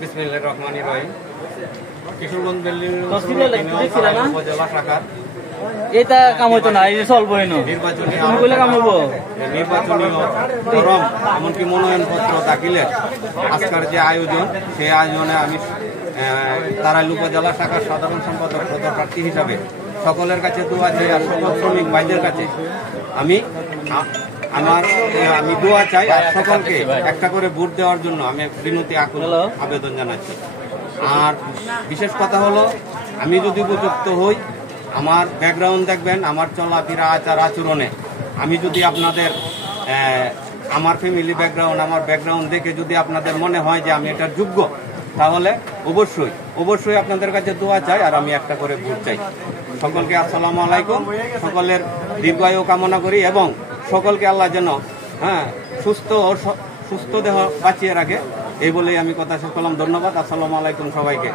বিসমিল্লাহির রহমানির রহিম। কিশোরগঞ্জ বেল্লির উপজেলা শাখার এটা কাম হইতো না, এই যে চলবো নির্বাচনী ফরম এমনকি মনোনয়নপত্র দাখিলের আজকের যে আয়োজন, সেই আয়োজনে আমি তারাইল উপজেলা শাখার সাধারণ সম্পাদক পদপ্রার্থী হিসাবে সকলের কাছে দোয়া চাই, আর সকল শ্রমিক ভাইদের কাছে আমি দোয়া চাই, আর সকলকে একটা করে ভোট দেওয়ার জন্য আমি বিনতি আবেদন জানাচ্ছি। আর বিশেষ কথা হলো, আমি যদি উপযুক্ত হই, আমার ব্যাকগ্রাউন্ড দেখবেন, আমার চলাফেরা আচার আচরণে আমি যদি আপনাদের আমার ফ্যামিলি ব্যাকগ্রাউন্ড, আমার ব্যাকগ্রাউন্ড দেখে যদি আপনাদের মনে হয় যে আমি এটার যোগ্য, তাহলে অবশ্যই আপনাদের কাছে দোয়া চাই, আর আমি একটা করে ভোট চাই। সকলকে আসসালামু আলাইকুম। সকলের দীর্ঘায়ু কামনা করি এবং সকলকে আল্লাহ যেন সুস্থ দেহ বাঁচিয়ে রাখে, এই বলেই আমি কথা শেষ করলাম। ধন্যবাদ। আসসালামু আলাইকুম সবাইকে।